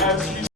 as she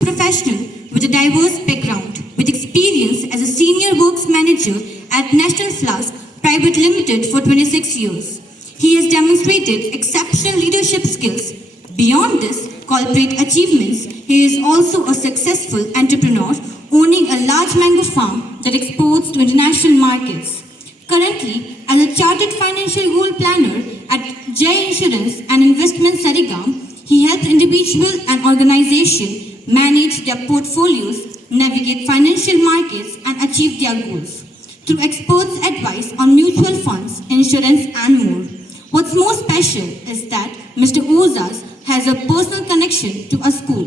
professional with a diverse background, with experience as a senior works manager at National Flask Private Limited for 26 years. He has demonstrated exceptional leadership skills. Beyond this corporate achievements, he is also a successful entrepreneur owning a large mango farm that exports to international markets. Currently, as a chartered financial goal planner at Jai Insurance and Investment Sarigam, he helps individuals and organizations manage their portfolios, navigate financial markets, and achieve their goals through experts' advice on mutual funds, insurance, and more. What's more special is that Mr. Ozas has a personal connection to a school.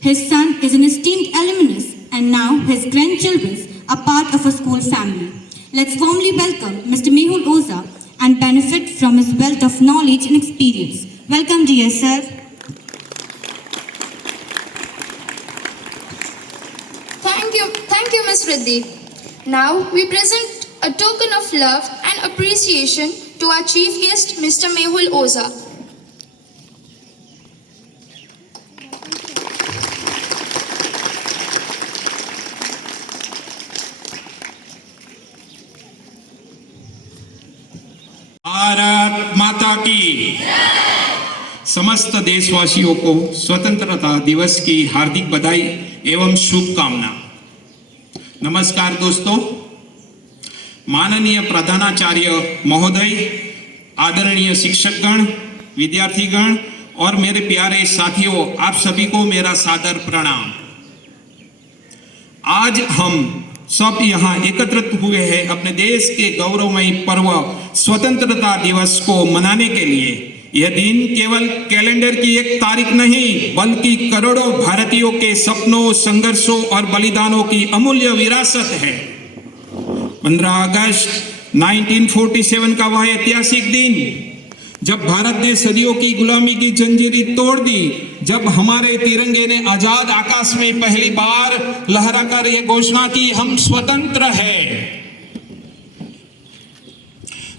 His son is an esteemed alumnus, and now his grandchildren are part of a school family. Let's warmly welcome Mr. Mehul Oza and benefit from his wealth of knowledge and experience. Welcome, dear sir. Thank you, Ms. Riddhi. Now we present a token of love and appreciation to our chief guest, Mr. Mehul Oza. Bharat माता की समस्त देशवासियों को स्वतंत्रता दिवस की हार्दिक बधाई एवं शुभकामना। नमस्कार दोस्तों, माननीय प्रधानाचार्य महोदय, आदरणीय शिक्षकगण, विद्यार्थीगण और मेरे प्यारे साथियों, आप सभी को मेरा सादर प्रणाम। आज हम सब यहाँ एकत्रित हुए हैं अपने देश के गौरवमयी पर्व स्वतंत्रता दिवस को मनाने के लिए। यह दिन केवल कैलेंडर की एक तारीख नहीं, बल्कि करोड़ों भारतीयों के सपनों, संघर्षों और बलिदानों की अमूल्य विरासत है। 15 अगस्त 1947 का वह ऐतिहासिक दिन, जब भारत ने सदियों की गुलामी की जंजीरें तोड़ दी, जब हमारे तिरंगे ने आजाद आकाश में पहली बार लहराकर यह घोषणा की, हम स्वतंत्र हैं।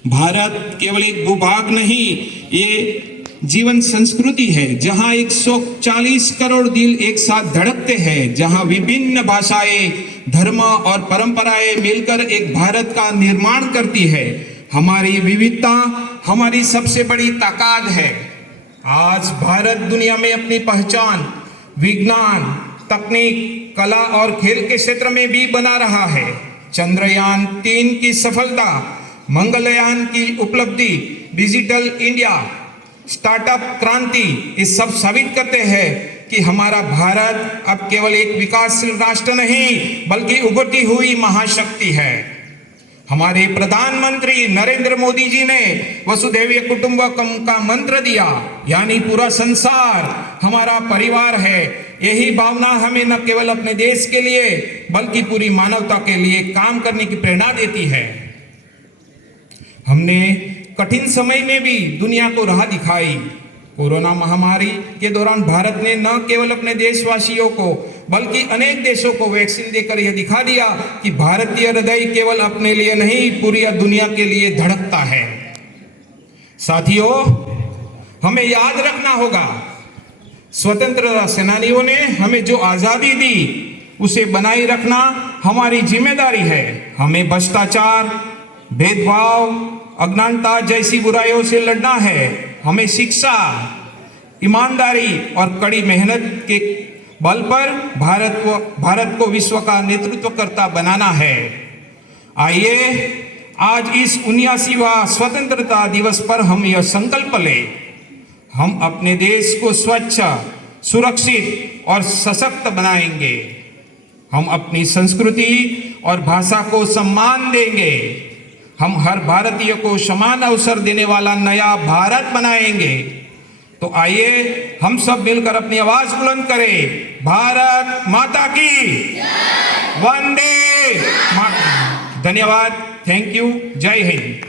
भारत केवल एक भूभाग नहीं, ये जीवन संस्कृति है, जहां 140 करोड़ दिल एक साथ धड़कते हैं, जहां विभिन्न भाषाएं, धर्म और परंपराएं मिलकर एक भारत का निर्माण करती है। हमारी विविधता हमारी सबसे बड़ी ताकत है। आज भारत दुनिया में अपनी पहचान विज्ञान, तकनीक, कला और खेल के क्षेत्र में भी बना रहा है। चंद्रयान 3 की सफलता, मंगलयान की उपलब्धि, डिजिटल इंडिया, स्टार्टअप क्रांति, ये सब साबित करते हैं कि हमारा भारत अब केवल एक विकासशील राष्ट्र नहीं, बल्कि उभरती हुई महाशक्ति है। हमारे प्रधानमंत्री नरेंद्र मोदी जी ने वसुधैव कुटुंबकम का मंत्र दिया, यानी पूरा संसार हमारा परिवार है। यही भावना हमें न केवल अपने देश के लिए बल्कि पूरी मानवता के लिए काम करने की प्रेरणा देती है। हमने कठिन समय में भी दुनिया को राह दिखाई। कोरोना महामारी के दौरान भारत ने न केवल अपने देशवासियों को बल्कि अनेक देशों को वैक्सीन देकर यह दिखा दिया कि भारतीय हृदय केवल अपने लिए नहीं, पूरी दुनिया के लिए धड़कता है। साथियों, हमें याद रखना होगा, स्वतंत्रता सेनानियों ने हमें जो आजादी दी, उसे बनाए रखना हमारी जिम्मेदारी है। हमें भ्रष्टाचार, भेदभाव, अज्ञानता जैसी बुराइयों से लड़ना है। हमें शिक्षा, ईमानदारी और कड़ी मेहनत के बल पर भारत को विश्व का नेतृत्वकर्ता बनाना है। आइए आज इस 79वां स्वतंत्रता दिवस पर हम यह संकल्प लें, हम अपने देश को स्वच्छ, सुरक्षित और सशक्त बनाएंगे। हम अपनी संस्कृति और भाषा को सम्मान देंगे। हम हर भारतीय को समान अवसर देने वाला नया भारत बनाएंगे। तो आइए हम सब मिलकर अपनी आवाज बुलंद करें, भारत माता की वंदे मातरम। धन्यवाद, थैंक यू, जय हिंद।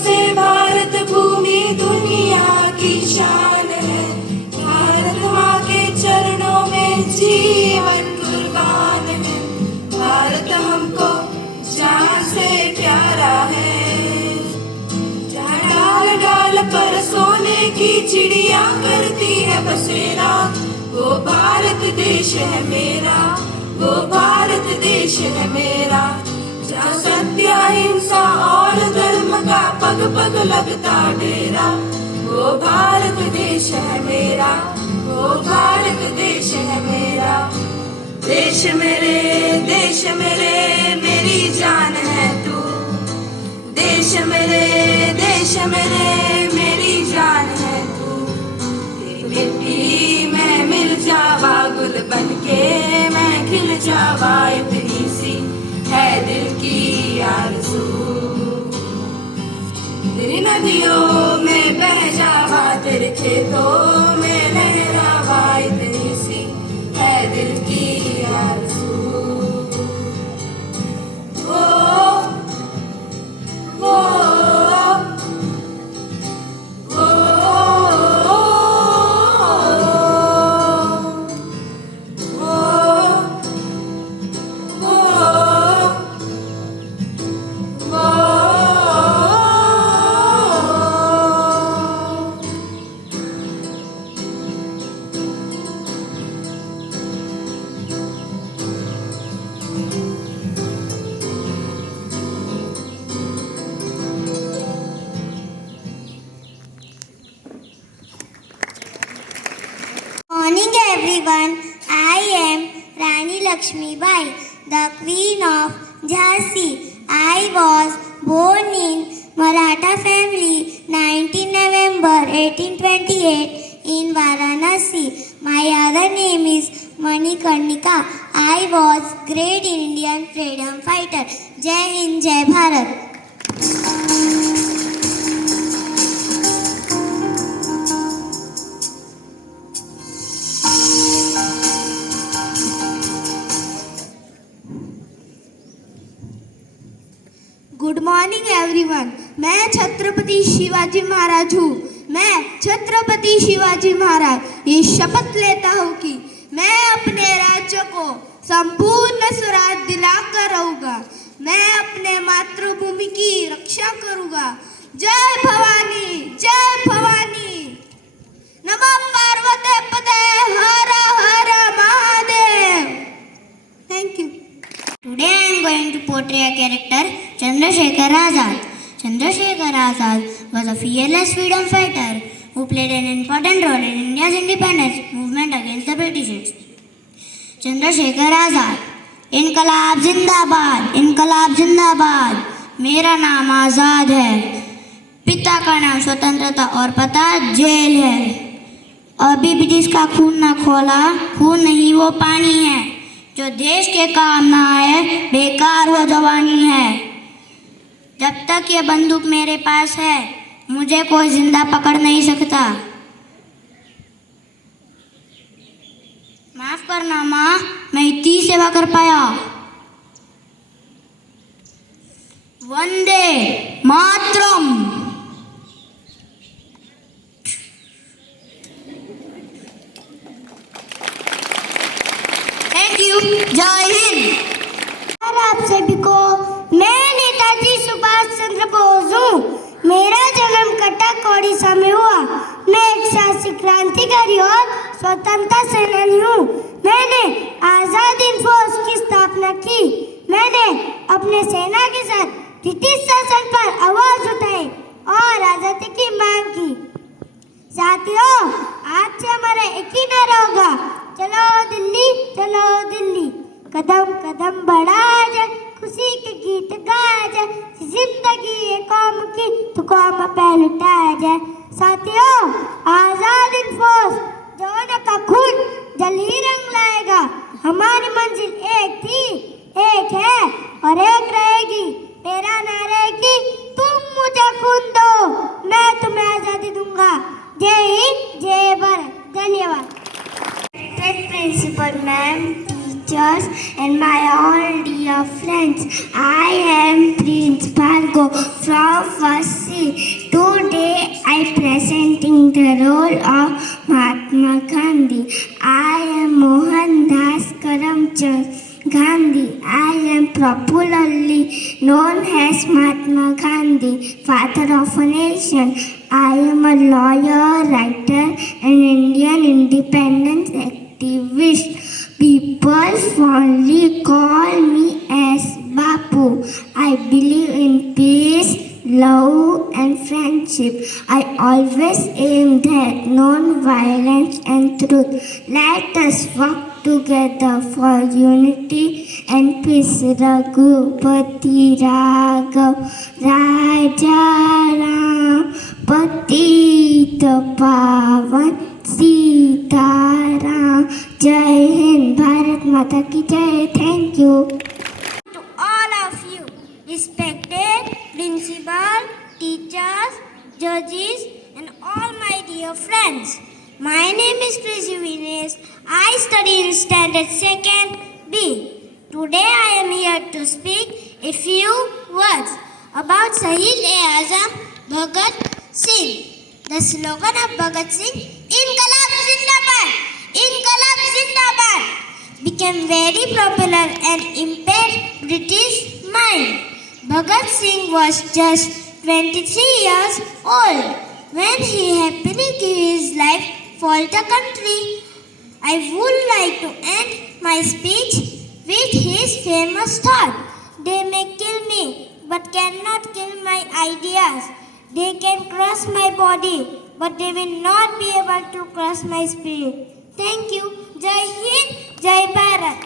से भारत भूमि दुनिया की शान है। भारत माँ के चरणों में जीवन कुर्बान है। भारत हमको जान से प्यारा है। जहाँ डाल डाल पर सोने की चिड़िया करती है बसेरा, वो भारत देश है मेरा, वो भारत देश है मेरा। जहाँ सत्य अहिंसा और धर्म का पग पग लगता डेरा, वो भारत देश है मेरा, वो भारत देश है मेरा। देश मेरे मेरी जान है तू। देश मेरे मेरी जान है तू। तेरी मिट्टी में मिल जावा गुल बनके, मैं खिल जावा इतनी सी है दिल की आरज़ू। तेरी नदियों में बह जावा, तेरे खेतों में लहरावा, इतनी सी है दिल की आरज़ू। Morning everyone, I am Rani Lakshmi Bai, the Queen of Jhansi. I was born in Maratha family 19 November 1828 in Varanasi. My other name is Manikarnika. I was great Indian freedom fighter. Jai Hind, Jai Bharat. Good morning everyone. मैं छत्रपति शिवाजी महाराज हूँ। मैं छत्रपति शिवाजी महाराज ये शपथ लेता हूँ कि मैं अपने राज्य को संपूर्ण स्वराज दिलाकर रहूँगा। मैं अपने मातृभूमि की रक्षा करूँगा। जय भवानी, जय भवानी। नमः पार्वती पते, हर हर Mahadev. going to portray a character, Chandrasekhar Azad. Chandrasekhar Azad was a fearless freedom fighter who played an important role in India's independence movement against the Britishers. Chandrasekhar Azad. इनकलाब जिंदाबाद, इनकलाब जिंदाबाद। मेरा नाम आज़ाद है, पिता का नाम स्वतंत्रता और पता जेल है। अभी ब्रिटिश का खून ना खोला, खून नहीं वो पानी है। जो देश के काम ना आए, बेकार वो जवानी है। जब तक ये बंदूक मेरे पास है, मुझे कोई जिंदा पकड़ नहीं सकता। माफ करना माँ, मैं इतनी सेवा कर पाया। वंदे मातरम। Thank you. जय हिंद। आप सभी को, मैं नेताजी सुभाष चंद्र बोस हूँ। मेरा जन्म कटक ओडिशा में हुआ। मैं एक साहसी क्रांतिकारी और स्वतंत्रता सेनानी हूँ। मैंने आजाद हिंद फौज की स्थापना की। मैंने अपने सेना के साथ ब्रिटिश शासन पर आवाज उठाई और आजादी की मांग की। साथियों, आज से हमारा एक ही नारा होगा, चलो दिल्ली, चलो दिल्ली। कदम कदम बढ़ा जाए, खुशी के गीत गाया जाए। जिंदगी ये कौम की तो कौम पे लुटाया जाए। साथियों, आजाद हिंद फौज जवानों का खून जल ही रंग लाएगा। हमारी मंजिल एक थी, एक है और एक रहेगी। मेरा नारा है कि तुम मुझे खून दो, मैं तुम्हें आजादी दूंगा। जय हिंद, जय भारत। धन्यवाद। Principal ma'am, teachers and my all dear friends, I am Prince Bhargo from First C. Today I presenting the role of Mahatma Gandhi. I am Mohandas Karamchand Gandhi. I am popularly known as Mahatma Gandhi, father of a nation. I am a lawyer, writer, and Indian independence activist. People fondly call me as Bapu. I believe in peace, love, and friendship. I always aim at non-violence and truth. Let us work together for unity and peace. Raghupati Raghav Raja Ram Patita Pavan Sitaram. Jai Hind, Bharat Mata ki Jai. Thank you. To all of you, respected principal, teachers, judges, and all my dear friends. My name is Krishi Vinesh. I study in standard 2nd B. Today I am here to speak a few words about Shahid-e-Azam Bhagat Singh. The slogan of Bhagat Singh, Inqilab Zindabad, Inqilab Zindabad, became very popular and impaired British mind. Bhagat Singh was just 23 years old when he happily gave his life for the country. I would like to end my speech with his famous thought, "They may kill me, but cannot kill my ideas. They can crush my body, but they will not be able to crush my spirit." Thank you. Jai Hind, Jai Bharat.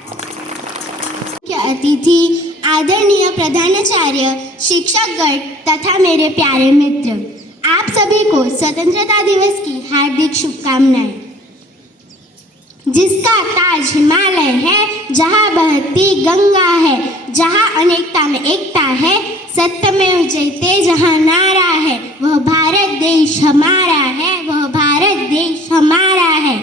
मुख्य अतिथि, आदरणीय प्रधानाचार्य, शिक्षकगण तथा मेरे प्यारे मित्र, आप सभी को स्वतंत्रता दिवस की हार्दिक शुभकामनाएं। जिसका ताज हिमालय है, जहाँ बहती गंगा है, जहाँ अनेकता में एकता है, सत्यमेव जयते जहाँ नारा है, वह भारत देश हमारा है, वह भारत देश हमारा है।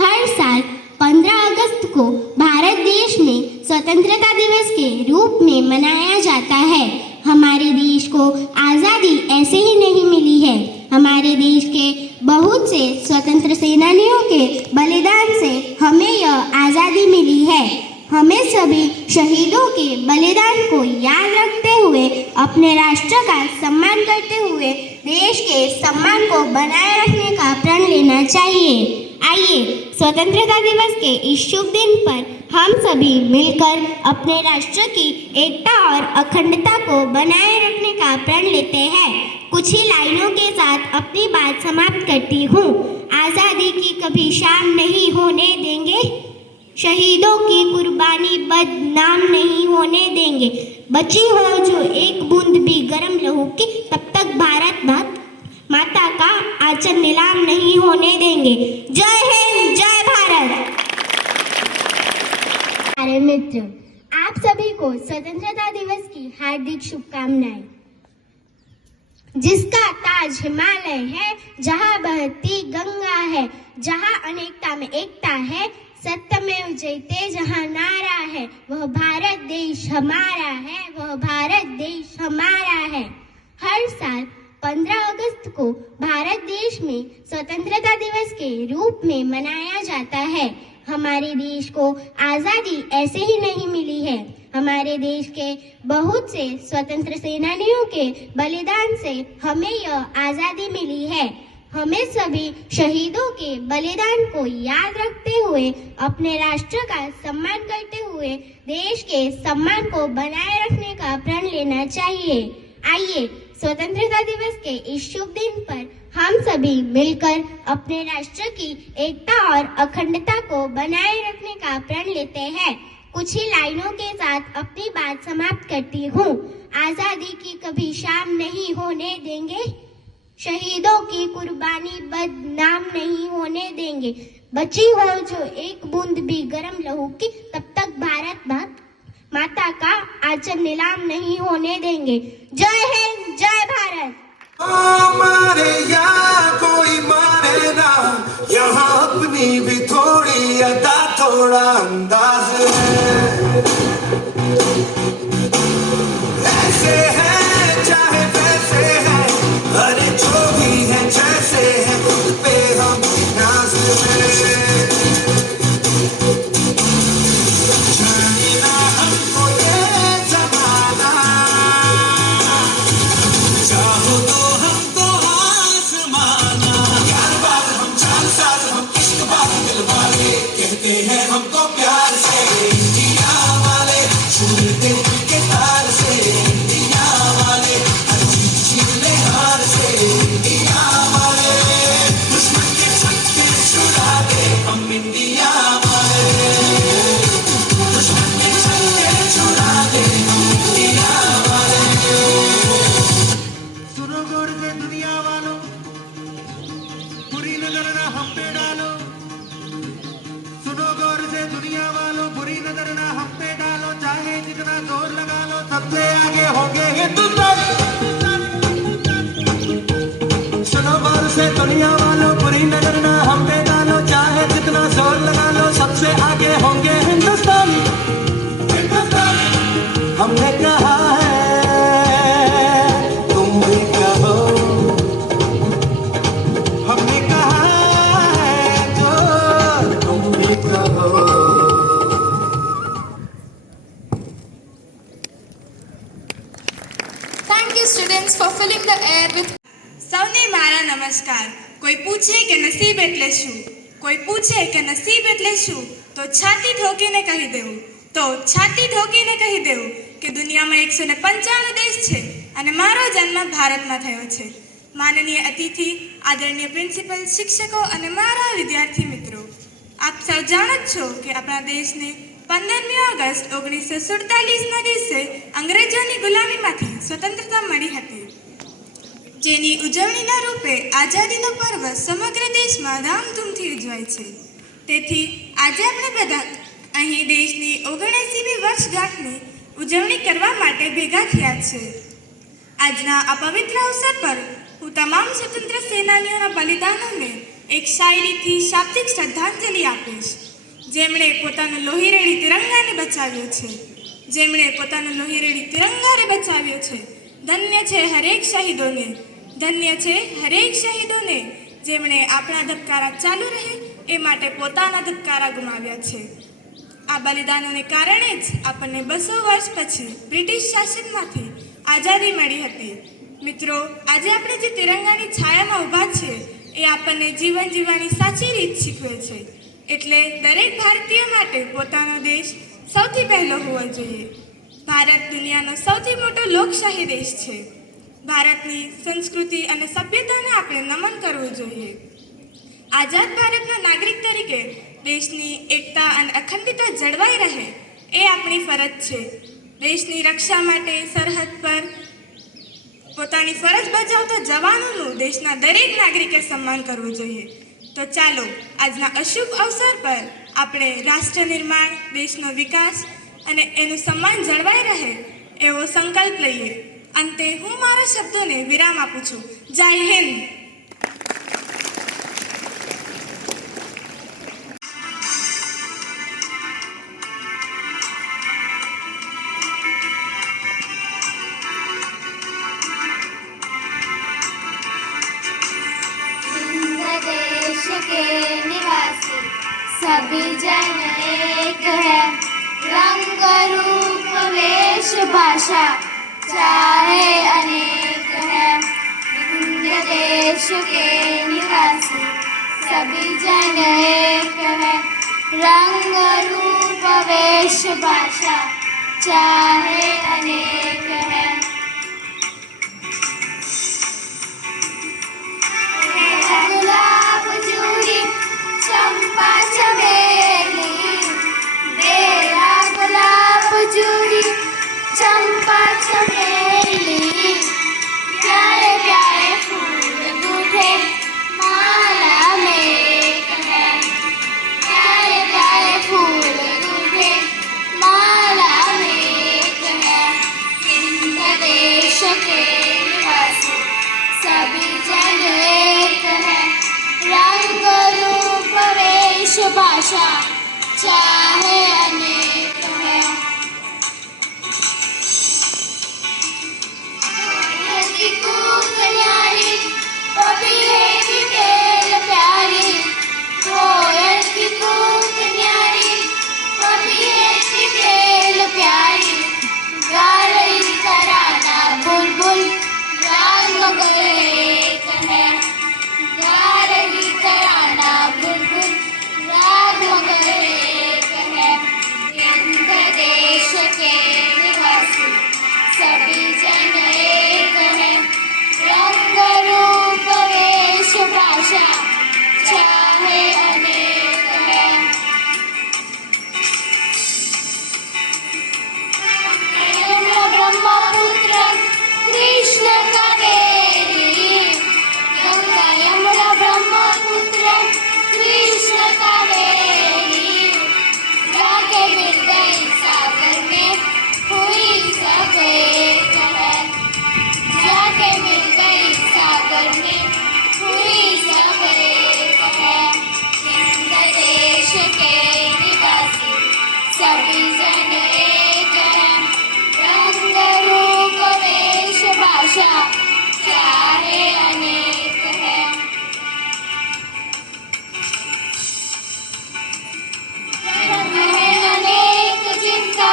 हर साल 15 अगस्त को भारत देश में स्वतंत्रता दिवस के रूप में मनाया जाता है। हमारे देश को आज़ादी ऐसे ही नहीं मिली है। हमारे देश के बहुत से स्वतंत्र सेनानियों के बलिदान से हमें यह आज़ादी मिली है। हमें सभी शहीदों के बलिदान को याद रखते हुए, अपने राष्ट्र का सम्मान करते हुए, देश के सम्मान को बनाए रखने का प्रण लेना चाहिए। आइए स्वतंत्रता दिवस के इस शुभ दिन पर हम सभी मिलकर अपने राष्ट्र की एकता और अखंडता को बनाए रखने का प्रण लेते हैं। कुछ ही लाइनों के साथ अपनी बात समाप्त करती हूँ। आज़ादी की कभी शाम नहीं होने देंगे, शहीदों की कुर्बानी बदनाम नहीं होने देंगे, बची हो जो एक बूंद भी गर्म लहू की तब तक भारत माता का आंचल नीलाम नहीं होने देंगे। जय हिंद, जय भारत। प्यारे मित्र, आप सभी को स्वतंत्रता दिवस की हार्दिक शुभकामनाएं। जिसका ताज हिमालय है, जहाँ बहती गंगा है, जहाँ अनेकता में एकता है, सत्यमेव जयते जहाँ नारा है, वह भारत देश हमारा है, वह भारत देश हमारा है। हर साल 15 अगस्त को भारत देश में स्वतंत्रता दिवस के रूप में मनाया जाता है। हमारे देश को आजादी ऐसे ही नहीं मिली है। हमारे देश के बहुत से स्वतंत्र सेनानियों के बलिदान से हमें यह आजादी मिली है। हमें सभी शहीदों के बलिदान को याद रखते हुए, अपने राष्ट्र का सम्मान करते हुए, देश के सम्मान को बनाए रखने का प्रण लेना चाहिए। आइए स्वतंत्रता दिवस के इस शुभ दिन पर हम सभी मिलकर अपने राष्ट्र की एकता और अखंडता को बनाए रखने का प्रण लेते हैं। कुछ ही लाइनों के साथ अपनी बात समाप्त करती हूँ। आजादी की कभी शाम नहीं होने देंगे, शहीदों की कुर्बानी बदनाम नहीं होने देंगे, बची हो जो एक बूंद भी गर्म लहू की तब तक भारत माता का आंचल नीलाम नहीं होने देंगे। जय हिंद, जय भारत। मारे या कोई मारे ना, यहाँ अपनी भी थोड़ी अदा थोड़ा अंदाज है। ऐसे है चाहे वैसे है, अरे जो भी है जैसे है, खुद पे हम नाज है। जाने ना हमको ये जमाना, चाहो तो हमको आसमाना। यार बात हम चाल साज, हम इश्क बात दिल वाले, कहते हैं हमको प्यार से इंडिया वाले, छूते के तार से इंडिया वाले, अजीब छीले हार से इंडिया वाले, दुश्मन के छक्के छुड़ा दे हम इंडिया वाले, दुश्मन के छक्के छुड़ा दे हम इंडिया वाले। सुनो गौर से दुनिया वालों, बुरी नजर ना हम पे डालो। सुनो गौर से दुनिया वालों, बुरी नजर ना हम पे डालो, चाहे जितना जोर लगा लो, सबसे आगे होंगे हिंदुस्तानी। सुनो गौर से दुनिया वालों, बुरी नजर ना हम पे डालो, चाहे जितना जोर लगा लो, सबसे आगे होंगे हिंदुस्तानी। हमने कहा है तुम भी कहो, हमने कहा है जो तुम भी कहो। Thank you students for filling the air with સૌને મારા નમસ્કાર. કોઈ પૂછે કે નસીબ એટલે શું, કોઈ પૂછે કે નસીબ એટલે શું, તો છાતી ઠોકીને કહી દેવું, તો છાતી ઠોકીને કહી દેવું કે દુનિયામાં 195 દેશ છે અને મારો જન્મ ભારતમાં થયો છે. માનનીય અતિથિ, આદરણીય પ્રિન્સિપલ, શિક્ષકો અને મારા વિદ્યાર્થી મિત્રો, આપ સૌ જાણો જ છો કે આપણા દેશને 15મી ઓગસ્ટ 1947ના દિવસે અંગ્રેજોની ગુલામીમાંથી સ્વતંત્રતા મળી હતી, જેની ઉજવણીના રૂપે આઝાદીનો પર્વ સમગ્ર દેશમાં ધામધૂમથી ઉજવાય છે. તેથી આજે આપણે બધા અહીં દેશની 79મી વર્ષગાંઠની ઉજવણી કરવા માટે ભેગા થયા છે. આજના આ પવિત્ર અવસર પર હું તમામ સ્વતંત્ર સેનાનીઓના બલિદાનોને એક શાયરીથી શાબ્દિક શ્રદ્ધાંજલિ આપીશ, જેમણે પોતાનો લોહીરેડી તિરંગાને બચાવ્યો છે, જેમણે પોતાનો લોહીરેડી તિરંગાને બચાવ્યો છે. ધન્ય છે હરેક શહીદોને, ધન્ય છે હરેક શહીદોને, જેમણે આપણા ધબકારા ચાલુ રહે એ માટે પોતાના ધબકારા ગુમાવ્યા છે. આ બલિદાનોને કારણે જ આપણને 200 વર્ષ પછી બ્રિટિશ શાસનમાંથી આઝાદી મળી હતી. મિત્રો, આજે આપણે જે તિરંગાની છાયામાં ઊભા છીએ એ આપણને જીવન જીવવાની સાચી રીત શીખવે છે. એટલે દરેક ભારતીય માટે પોતાનો દેશ સૌથી પહેલો હોવો જોઈએ. ભારત દુનિયાનો સૌથી મોટો લોકશાહી દેશ છે. ભારતની સંસ્કૃતિ અને સભ્યતાને આપણે નમન કરવું જોઈએ. આઝાદ ભારતના નાગરિક તરીકે દેશની એકતા અને અખંડિતતા જળવાઈ રહે એ આપણી ફરજ છે. દેશની રક્ષા માટે સરહદ પર પોતાની ફરજ બજાવતા જવાનોનું દેશના દરેક નાગરિકે સન્માન કરવું જોઈએ. તો ચાલો આજના અશુભ અવસર પર આપણે રાષ્ટ્ર નિર્માણ, દેશનો વિકાસ અને એનું સન્માન જળવાઈ રહે એવો સંકલ્પ લઈએ. અંતે હું મારા શબ્દોને વિરામ આપું છું. જય હિન્દ. देश के निवासी सभी जन एक है, रंग रूप वेश भाषा चाहे अनेक है. हिंद देश के निवासी सभी जन एक है, रंग रूप वेश भाषा चाहे अनेक है. गुलाब जूही चंपा चमेली, मेरा गुलाब जूही चंपा चमेली, प्यारे प्यारे फूल गूंथे माला में एक है, प्यारे प्यारे फूल गूंथे माला में एक है. हिंद देश के निवासी सभी जन एक है, रंग रूप वेश भाषा चाहे अनेक है. की कूक न्यारी पपीहे की तेल प्यारी, कोयल की कूक न्यारी पपीहे की तेल प्यारी, गा रही तराना बुलबुल राग मगर एक है, गा रही तराना बुलबुल राग मगर एक है. हिंद देश के निवासी सभी जन एक है, रंग रूप वेश भाषा चाहे अनेक है. ब्रह्मपुत्र कृष्ण कावेरी, गंगा यमुना ब्रह्मपुत्र कृष्ण कावेरी, जाके मिल गई सागर में हुई सब एक है, जाके मिल गई सागर में हुई सब एक है. हिंद देश के निवासी सभी जन एक है, रंग रूप वेश भाषा चाहे अनेक है. धर्म है अनेक जिनका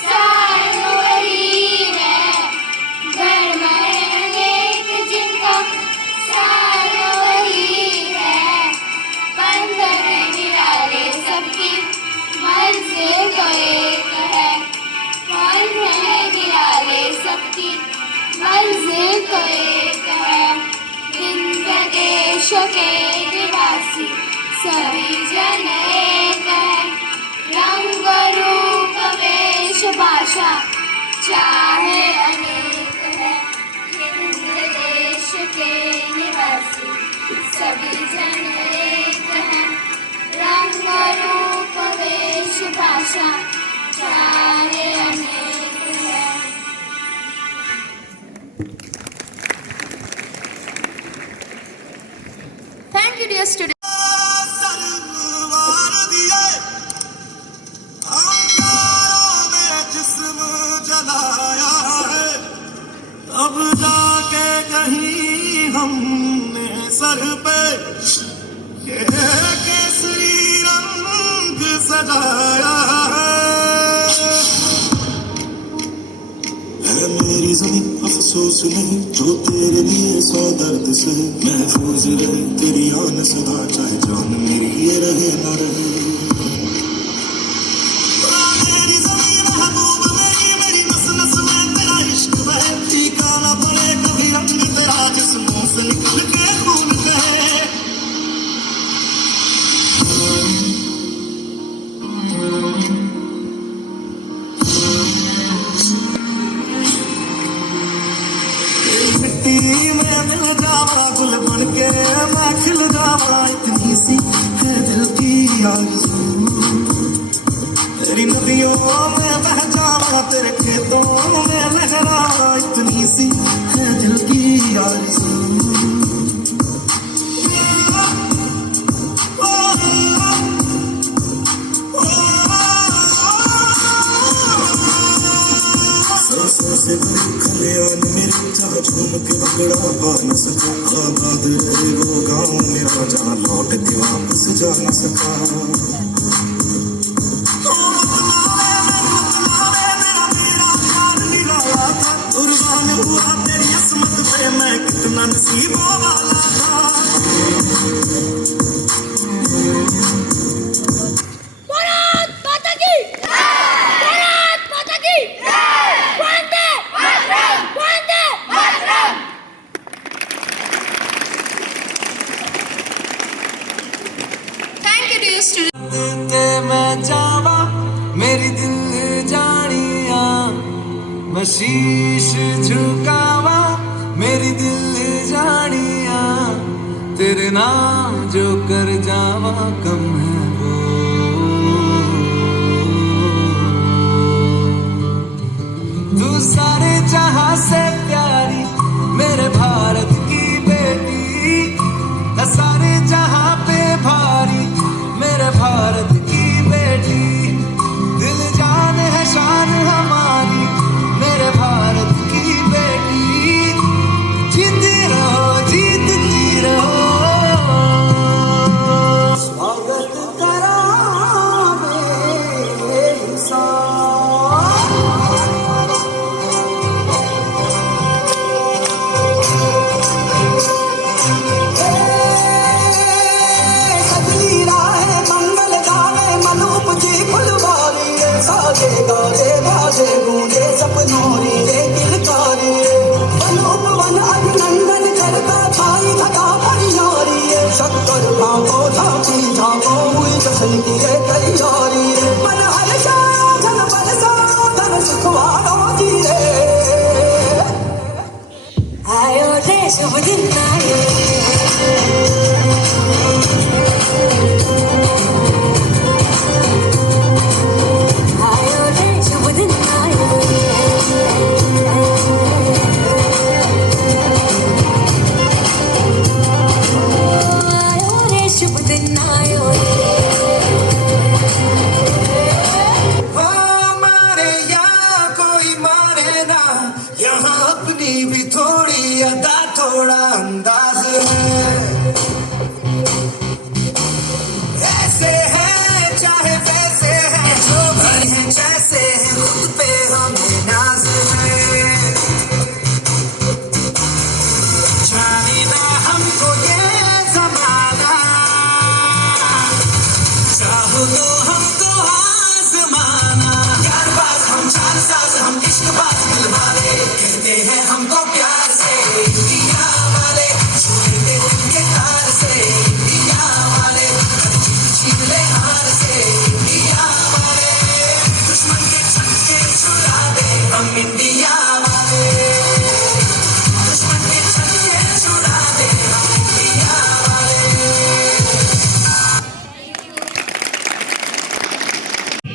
सार वही है, धर्म है अनेक जिनका सार वही है. बंधन है निराले सबकी मंजिल तो एक है, बंधन है निराले सबकी मंजिल तो एक है. हिंद देश के निवासी सभी जन एक है, रंग रूप वेश भाषा चाहे अनेक है. हिंद देश के निवासी सभी जन एक है, रंग रूप वेश भाषा चाहे अनेक है. Thank you, dear students. Salwar दिए अंगारों में जिस्म जलाया है, अब जाके कहीं हमने सर पे ये केसरी रंग सजाया है. मेरी ज़मीं अफसोस नहीं जो तेरे लिए सौ दर्द से महफूज रहे तेरी आन सदा चाहे जान मेरी ये रहे ना रहे मेरी ज़मीन महबूब मेरी नस नस में तेरा इश्क बहे फीका ना पड़े कभी रंग तेरा जिस्मों से निकल के खून बहे मिट्टी में मिल जावा गुल बन के मैं खिल जावा इतनी सी है दिल की आरज़ू तेरी नदियों में बह जावा तेरे खेतों में लहरावा इतनी सी है दिल की आरज़ू से खलियान मेरे जहाँ झूम के भंगड़ा पा न सका आबाद रहे वो गाँव मेरा जहाँ लौट के वापस जा न सका कुर्बान हुआ तेरी असमत पे मैं कितना नसीबों वाला था Students. मैं जावा मेरी दिल जानिया मैं शीश झुकावा मेरी दिल जानिया तेरे नाम जो कर जावा कम है वो तू सारे जहां से प्यारी मेरे भारत की बेटी सारे जहां पे भारी मेरे भारत की बेटी दिल जान है शान हमारी मेरे भारत की बेटी जीती रहो जीतती रहो स्वागत करा मेरे साथ साजे गाजे बाजे गूंजे सपनोरी रे दिलकारी वनोप वन अभिनंदन करता छाई थका परियारी शक्कर भागो झांकी झांको हुई जश्न की ये तैयारी मन हर्षा धन बरसा धन सुखवारो जी रे आयो रे शुभ दिन आयो भी थोड़ी अदा थोड़ा अंदाज है ऐसे है चाहे वैसे है जो भी है जैसे है खुद पे हमें नाज है जाने ना हमको ये जमाना चाहो तो हमको आजमाना यार बाज हम चाल साज हम इश्क बाज दिलवाले कहते हैं हमको प्यार से इंडिया वाले छूटे उनके तार से इंडिया वाले छीन ले हार से इंडिया वाले दुश्मन के छक्के छुड़ा दे हम इंडिया वाले दुश्मन के छक्के छुड़ा दे हम इंडिया वाले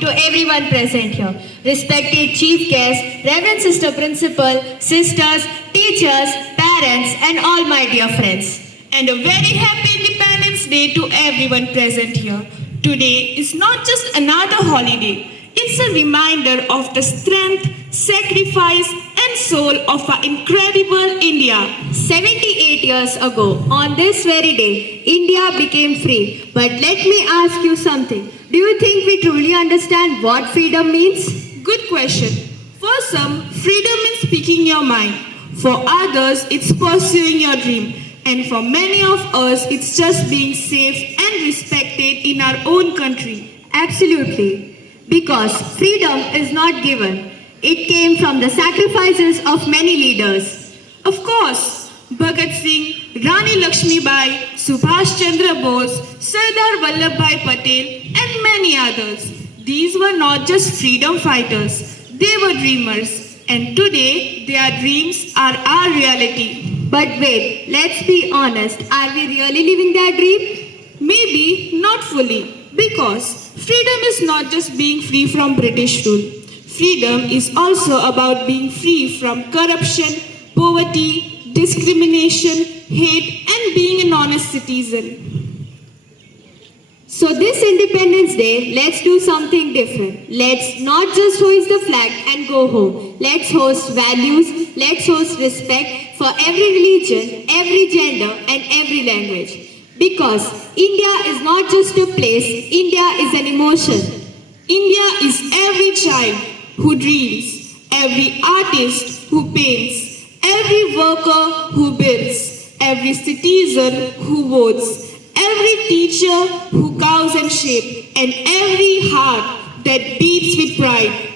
To everyone present here, respected chief guests, Reverend Sister Principal, sisters, teachers, parents, and all my dear friends. And a very happy Independence Day to everyone present here. Today is not just another holiday, it's a reminder of the strength, sacrifice, and soul of our incredible India. 78 years ago, on this very day, India became free. But let me ask you something. Do you think we truly understand what freedom means? Good question. For some, freedom means speaking your mind. For others, it's pursuing your dream. And for many of us, it's just being safe and respected in our own country. Absolutely. Because freedom is not given. It came from the sacrifices of many leaders. Of course, Bhagat Singh, Rani Lakshmibai, Subhash Chandra Bose, Sardar Vallabhbhai Patel, and many others. These were not just freedom fighters, they were dreamers. And today, their dreams are our reality. But wait, let's be honest, are we really living their dream? Maybe not fully, because freedom is not just being free from British rule. Freedom is also about being free from corruption, poverty, discrimination, hate, and being an honest citizen. So this Independence Day, let's do something different. Let's not just hoist the flag and go home. Let's host values, let's host respect for every religion, every gender, and every language. Because India is not just a place, India is an emotion. India is every child who dreams, every artist who paints, every worker who builds, every citizen who votes, every teacher who cows and shape, and every heart that beats with pride.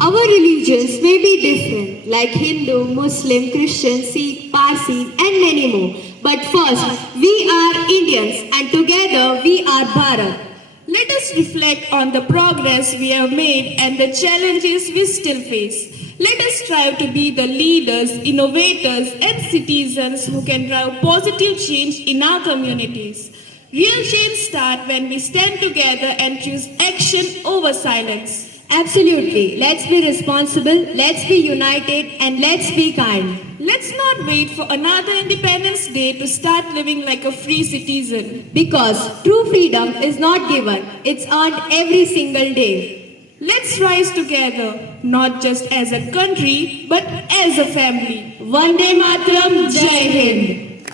Our religions may be different, like Hindu, Muslim, Christian, Sikh, Parsi, and many more. But first, we are Indians, and together we are Bharat. Let us reflect on the progress we have made and the challenges we still face. Let us strive to be the leaders, innovators, and citizens who can drive positive change in our communities. Real change starts when we stand together and choose action over silence. Absolutely. Let's be responsible, let's be united, and let's be kind. Let's not wait for another Independence Day to start living like a free citizen. Because true freedom is not given, it's earned every single day. Let's rise together, not just as a country, but as a family. Vande Mataram, Jai Hind.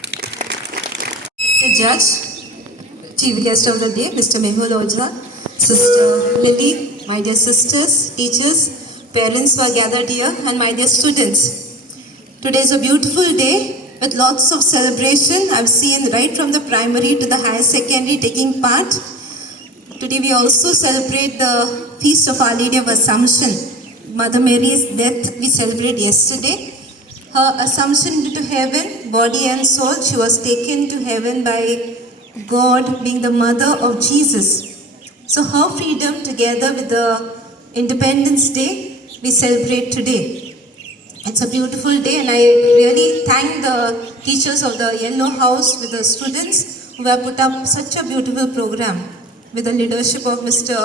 The judge, chief guest of the day, Mr. Mehul Ojha, Sister Lily, my dear sisters, teachers, parents who are gathered here, and my dear students. Today is a beautiful day with lots of celebration. I've seen right from the primary to the higher secondary taking part. Today we also celebrate the feast of Our Lady of Assumption. Mother Mary's death we celebrated yesterday. Her assumption into heaven, body and soul, she was taken to heaven by God being the mother of Jesus. So her freedom together with the Independence Day, we celebrate today. It's a beautiful day and I really thank the teachers of the Yellow House with the students who have put up such a beautiful program with the leadership of Mr.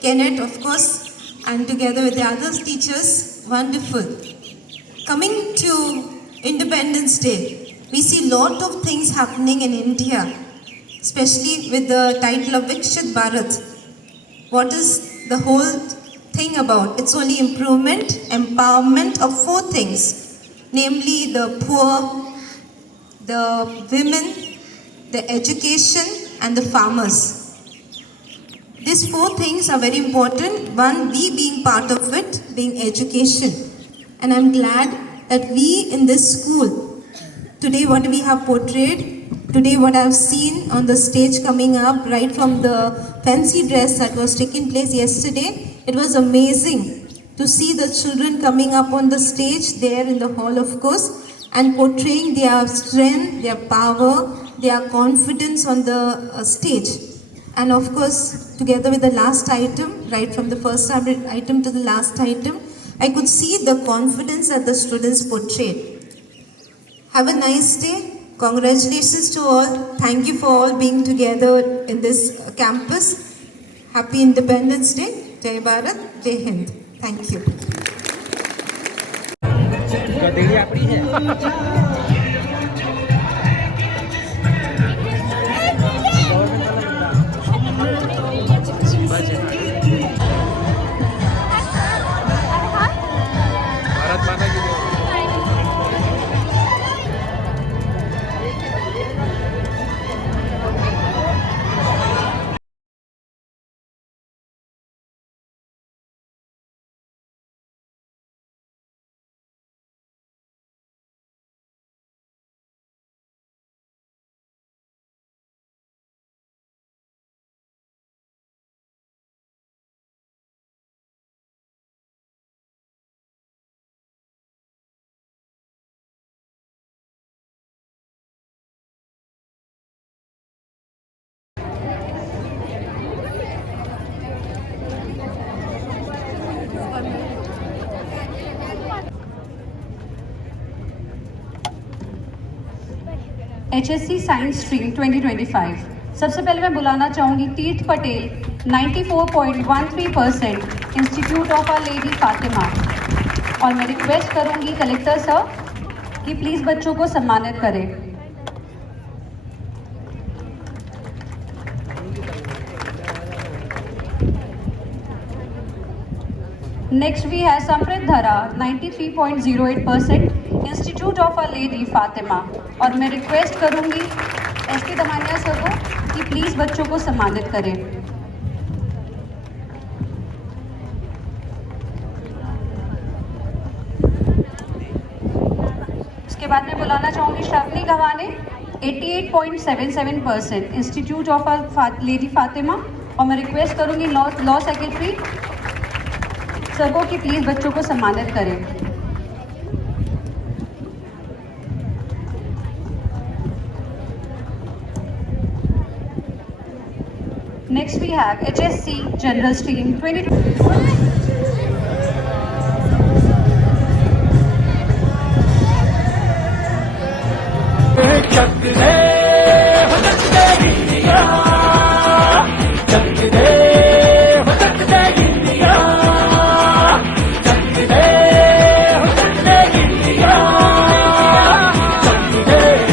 Kenneth, of course, and together with the other teachers, wonderful. Coming to Independence Day, we see a lot of things happening in India, especially with the title of Vikshit Bharat. What is the whole thing about? It's only improvement, empowerment of four things, namely the poor, the women, the education, and the farmers. These four things are very important. One, we being part of it, being education. And I'm glad that we in this school, today what we have portrayed, today what I've seen on the stage coming up, right from the fancy dress that was taking place yesterday, it was amazing to see the children coming up on the stage there in the hall, of course, and portraying their strength, their power, their confidence on the stage. And of course, together with the last item, right from the first item to the last item, I could see the confidence that the students portrayed. Have a nice day. Congratulations to all. Thank you for all being together in this campus. Happy Independence Day. Jai Bharat, Jai Hind. Thank you. HSC science stream 2025। सबसे पहले मैं बुलाना चाहूँगी Tirth Patel 94.13% institute of our lady Fatima. और मैं request करूँगी collector sir कि please बच्चों को सम्मानित करें। Next we have Samprit Dhara 93.08% institute of our lady Fatima. और मैं रिक्वेस्ट करूँगी SP दमानिया सर को कि प्लीज़ बच्चों को सम्मानित करें। उसके बाद मैं बुलाना चाहूँगी Shravani Gawane 88.77% institute of our lady Fatima. और मैं रिक्वेस्ट करूँगी लॉ सेक्रेटरी सर को कि प्लीज़ बच्चों को सम्मानित करें। Next we have HSC General Stream 2020।